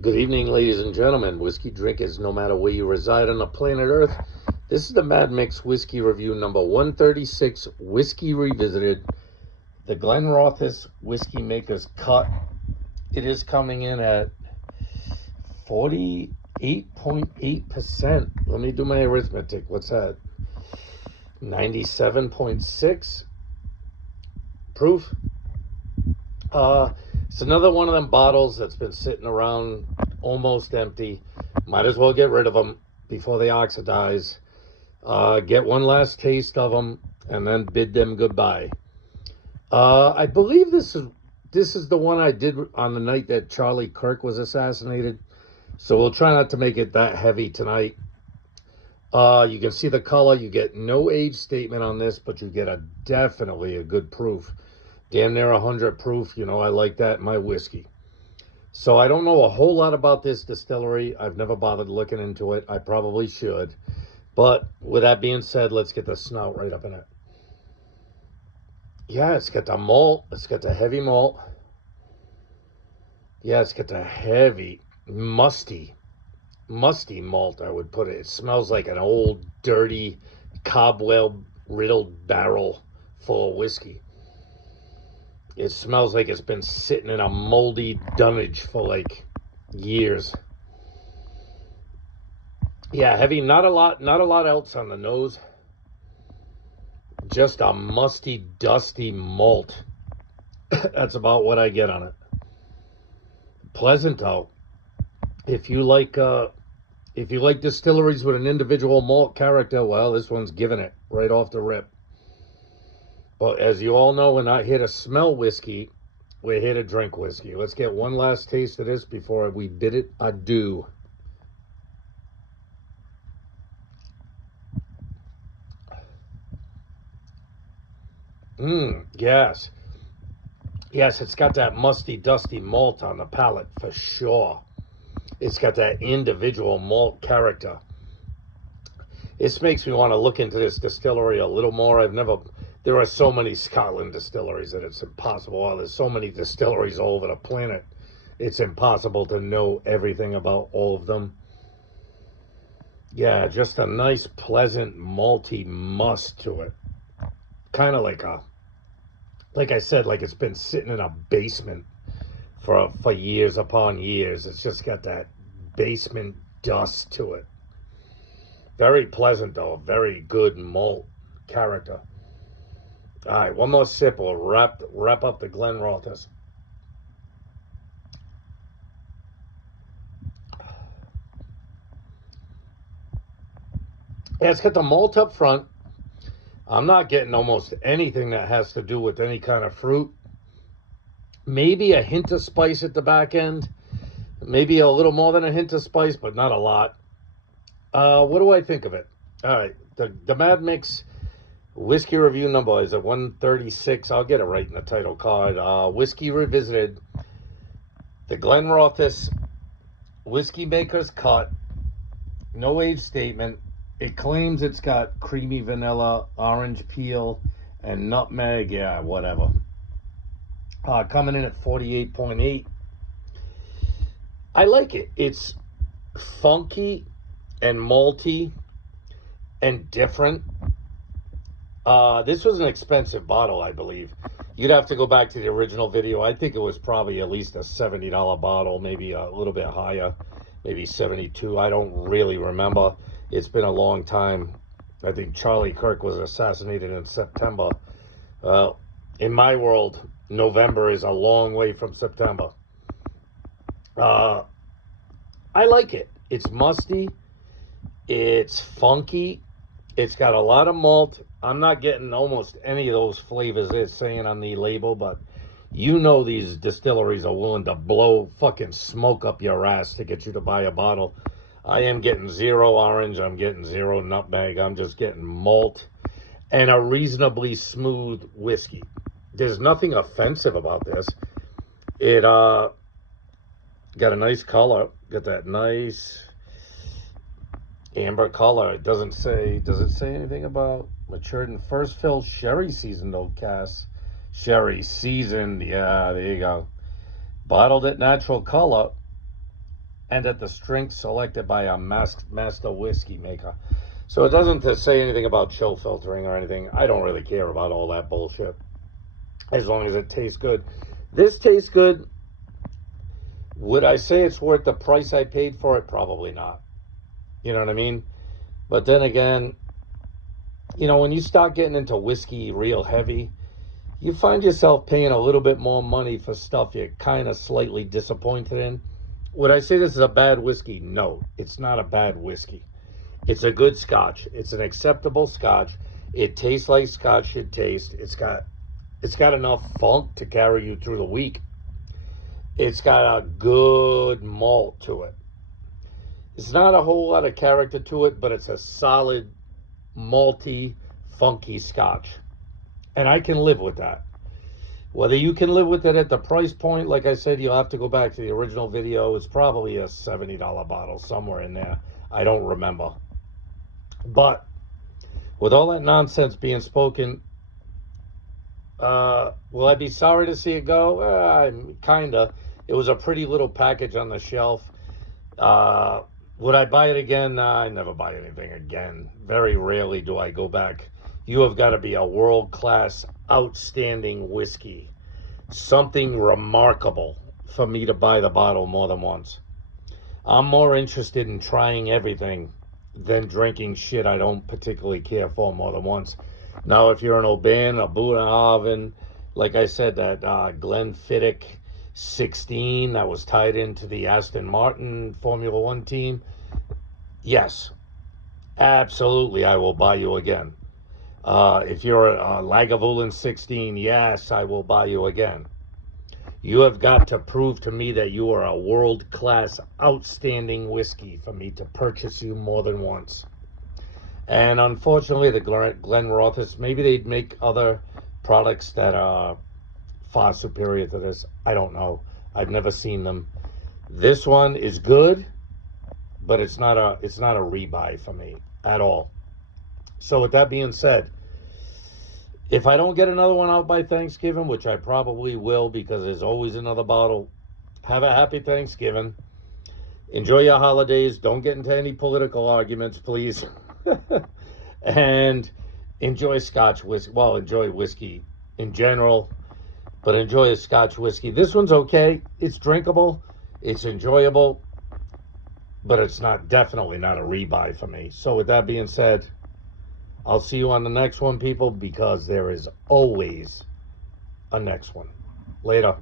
Good evening, ladies and gentlemen. Whiskey drinkers, no matter where you reside on the planet Earth. This is the Mad Mix Whiskey Review number 136, Whiskey Revisited. The Glenrothes Whiskey Maker's Cut. It is coming in at 48.8%. Let me do my arithmetic. What's that? 97.6 proof. It's another one of them bottles that's been sitting around almost empty. Might as well get rid of them before they oxidize. Get one last taste of them and then bid them goodbye. I believe this is the one I did on the night that Charlie Kirk was assassinated. So we'll try not to make it that heavy tonight. You can see the color. You get no age statement on this, but you get definitely a good proof. Damn near 100 proof. You know, I like that in my whiskey. So I don't know a whole lot about this distillery. I've never bothered looking into it. I probably should. But with that being said, let's get the snout right up in it. Yeah, it's got the malt. It's got the heavy malt. Yeah, it's got the heavy, musty malt, I would put it. It smells like an old, dirty, cobweb-riddled barrel full of whiskey. It smells like it's been sitting in a moldy dunnage for like years. Yeah, heavy, not a lot else on the nose. Just a musty, dusty malt. That's about what I get on it. Pleasant though. If you like distilleries with an individual malt character, well, this one's giving it right off the rip. But as you all know, we're not here to smell whiskey. We're here to drink whiskey. Let's get one last taste of this before we bid it adieu. Yes. Yes, it's got that musty, dusty malt on the palate for sure. It's got that individual malt character. This makes me want to look into this distillery a little more. There are so many Scotland distilleries that it's impossible. Well, there's so many distilleries all over the planet. It's impossible to know everything about all of them. Yeah, just a nice, pleasant, malty must to it. Kind of like I said, like it's been sitting in a basement for years upon years. It's just got that basement dust to it. Very pleasant, though. Very good malt character. All right, one more sip. We'll wrap up the Glenrothes. Yeah, it's got the malt up front. I'm not getting almost anything that has to do with any kind of fruit. Maybe a hint of spice at the back end. Maybe a little more than a hint of spice, but not a lot. What do I think of it? All right, the Mad Mix Whiskey Review number is at 136. I'll get it right in the title card. Whiskey Revisited. The Glenrothes Whiskey Maker's Cut. No age statement. It claims it's got creamy vanilla, orange peel, and nutmeg. Yeah, whatever. Coming in at 48.8. I like it. It's funky and malty and different. This was an expensive bottle, I believe. You'd have to go back to the original video. I think it was probably at least a $70 bottle, maybe a little bit higher, maybe 72. I don't really remember. It's been a long time. I think Charlie Kirk was assassinated in September. In my world, November is a long way from September. I like it. It's musty. It's funky. It's got a lot of malt. I'm not getting almost any of those flavors it's saying on the label, but you know these distilleries are willing to blow fucking smoke up your ass to get you to buy a bottle. I am getting zero orange. I'm getting zero nutmeg. I'm just getting malt and a reasonably smooth whiskey. There's nothing offensive about this. It got a nice color. Got that nice amber color. It does it say anything about matured in first fill sherry seasoned oak casks? Sherry seasoned, yeah, there you go. Bottled at natural color. and at the strength selected by a master whiskey maker. So it doesn't say anything about chill filtering or anything. I don't really care about all that bullshit, as long as it tastes good. This tastes good. Would I say it's worth the price I paid for it? Probably not. You know what I mean? But then again, you know, when you start getting into whiskey real heavy, you find yourself paying a little bit more money for stuff you're kind of slightly disappointed in. Would I say this is a bad whiskey? No, it's not a bad whiskey. It's a good scotch. It's an acceptable scotch. It tastes like scotch should taste. It's got enough funk to carry you through the week. It's got a good malt to it. It's not a whole lot of character to it, but it's a solid, malty, funky scotch. And I can live with that. Whether you can live with it at the price point, like I said, you'll have to go back to the original video. It's probably a $70 bottle, somewhere in there. I don't remember. But with all that nonsense being spoken, will I be sorry to see it go? Kinda. It was a pretty little package on the shelf. Would I buy it again? Nah, I never buy anything again. Very rarely do I go back. You have got to be a world-class, outstanding whiskey. Something remarkable for me to buy the bottle more than once. I'm more interested in trying everything than drinking shit I don't particularly care for more than once. Now, if you're an Oban, a Bunahaven, like I said, that Glenfiddich 16 that was tied into the Aston Martin Formula One team, yes, absolutely, I will buy you again. If you're a Lagavulin 16, yes, I will buy you again. You have got to prove to me that you are a world-class, outstanding whiskey for me to purchase you more than once. And unfortunately, the Glenrothes, maybe they'd make other products that are far superior to this. I don't know. I've never seen them. This one is good, but it's not a rebuy for me at all. So with that being said, if I don't get another one out by Thanksgiving, which I probably will because there's always another bottle, have a happy Thanksgiving. Enjoy your holidays. Don't get into any political arguments, please. And enjoy Scotch whiskey. Well, enjoy whiskey in general, but enjoy a Scotch whiskey. This one's okay. It's drinkable. It's enjoyable, but it's definitely not a rebuy for me. So with that being said, I'll see you on the next one, people, because there is always a next one. Later.